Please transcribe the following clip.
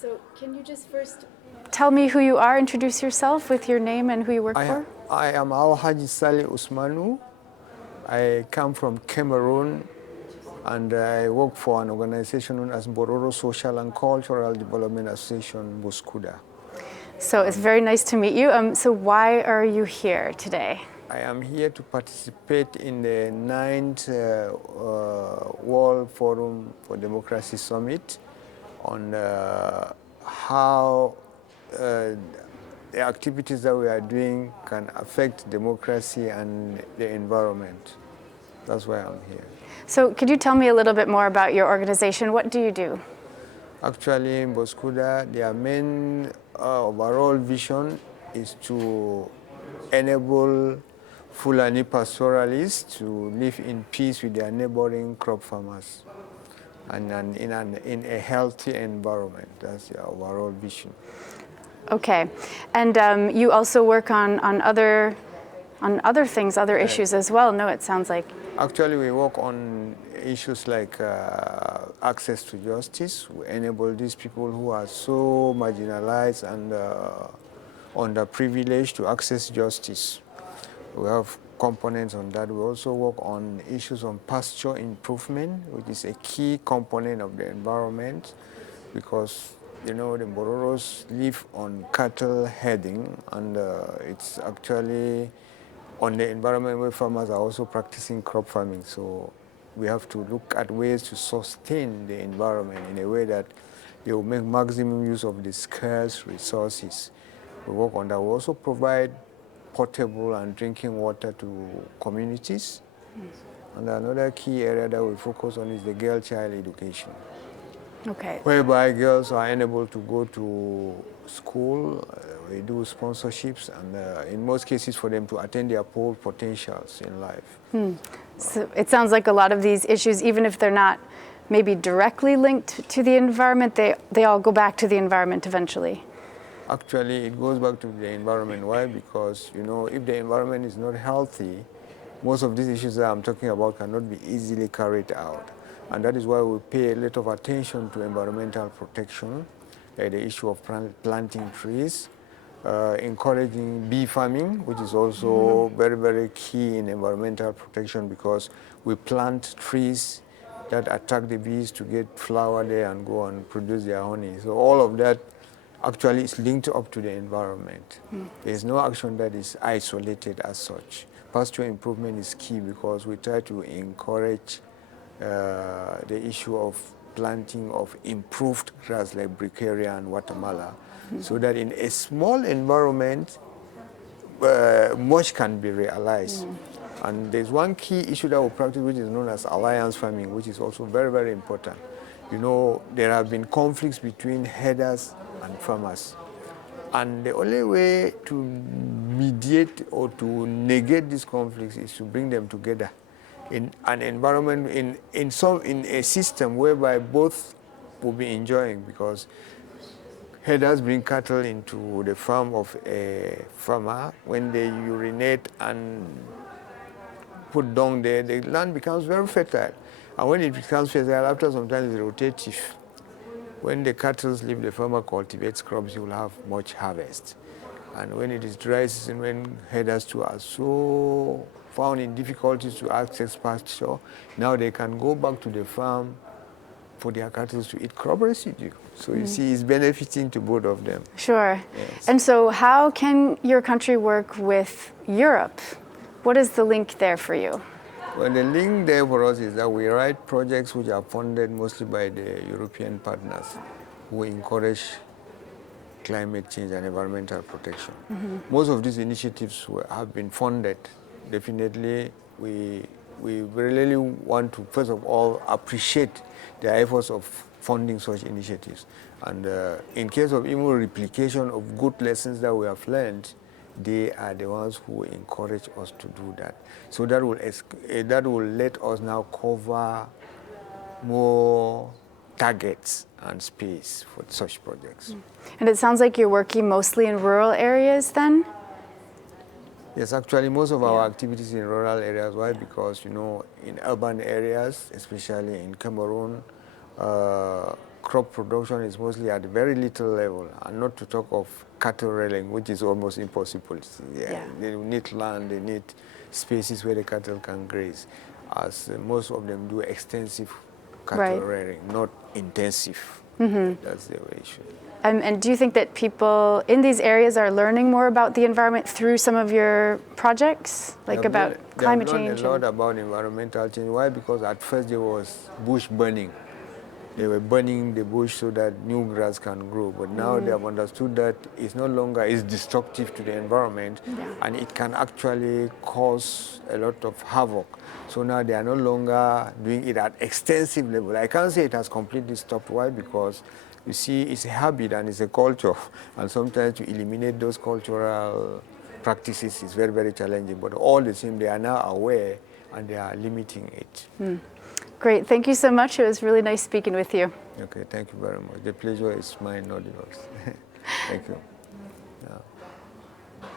So can you just first tell me who you are, introduce yourself with your name and who you work for? I am Al-Haji SALI Usmanu. I come from Cameroon and I work for an organization known as Bororo Social and Cultural Development Association, MBOSCUDA. So it's very nice to meet you. So why are you here today? I am here to participate in the 9th World Forum for Democracy Summit on how the activities that we are doing can affect democracy and the environment. That's why I'm here. So could you tell me a little bit more about your organization? What do you do? Actually, in MBOSCUDA, their main overall vision is to enable Fulani pastoralists to live in peace with their neighboring crop farmers and in a healthy environment. That's their overall vision. Okay, and you also work on other things, other issues as well. No, it sounds like. Actually, we work on issues like access to justice. We enable these people who are so marginalized and underprivileged to access justice. We have components on that. We also work on issues on pasture improvement, which is a key component of the environment because, you know, the Bororos live on cattle heading and it's actually on the environment where farmers are also practicing crop farming. So we have to look at ways to sustain the environment in a way that they will make maximum use of the scarce resources. We work on that. We also provide potable and drinking water to communities. And another key area that we focus on is the girl-child education. Okay. Whereby girls are unable to go to school. We do sponsorships and in most cases for them to attend their full potentials in life. So it sounds like a lot of these issues, even if they're not maybe directly linked to the environment, they all go back to the environment eventually. Actually, it goes back to the environment. Why? Because, you know, if the environment is not healthy, most of these issues that I'm talking about cannot be easily carried out. And that is why we pay a lot of attention to environmental protection, the issue of planting trees, encouraging bee farming, which is also very, very key in environmental protection because we plant trees that attract the bees to get flower there and go and produce their honey. So all of that actually is linked up to the environment. There's no action that is isolated as such. Pasture improvement is key because we try to encourage the issue of planting of improved grass like Bricaria and Guatemala, so that in a small environment, much can be realized. And there's one key issue that we practice, which is known as alliance farming, which is also very, very important. You know, there have been conflicts between herders and farmers. And the only way to mediate or to negate these conflicts is to bring them together in an environment, in a system whereby both will be enjoying, because herders bring cattle into the farm of a farmer. When they urinate and put dung there, the land becomes very fertile. And when it becomes fertile, after some time it's rotative. When the cattle leave, the farmer cultivates crops, you will have much harvest. And when it is dry season, when herders too are so found in difficulties to access pasture, now they can go back to the farm for their cattle to eat crop residue. So you see, it's benefiting to both of them. Sure. Yes. And so how can your country work with Europe? What is the link there for you? Well, the link there for us is that we write projects which are funded mostly by the European partners who encourage climate change and environmental protection. Most of these initiatives have been funded. Definitely, we really want to, first of all, appreciate the efforts of funding such initiatives. And in case of even replication of good lessons that we have learned, they are the ones who encourage us to do that. So that will let us now cover more targets and space for such projects. And it sounds like you're working mostly in rural areas then? Yes, actually most of our activities in rural areas. Why? Because, you know, in urban areas, especially in Cameroon, crop production is mostly at very little level, and not to talk of cattle rearing, which is almost impossible. Yeah. They need land, they need spaces where the cattle can graze, as most of them do extensive cattle rearing, not intensive. That's the issue. And do you think that people in these areas are learning more about the environment through some of your projects, like about climate change? They have learned a lot about environmental change. Why? Because at first there was bush burning. They were burning the bush so that new grass can grow. But now they have understood that it's no longer is destructive to the environment, and it can actually cause a lot of havoc. So now they are no longer doing it at extensive level. I can't say it has completely stopped. Why? Because you see, it's a habit and it's a culture, and sometimes to eliminate those cultural practices is very, very challenging. But all the same, they are now aware and they are limiting it. Great, thank you so much. It was really nice speaking with you. Okay, thank you very much. The pleasure is mine, not yours. Thank you.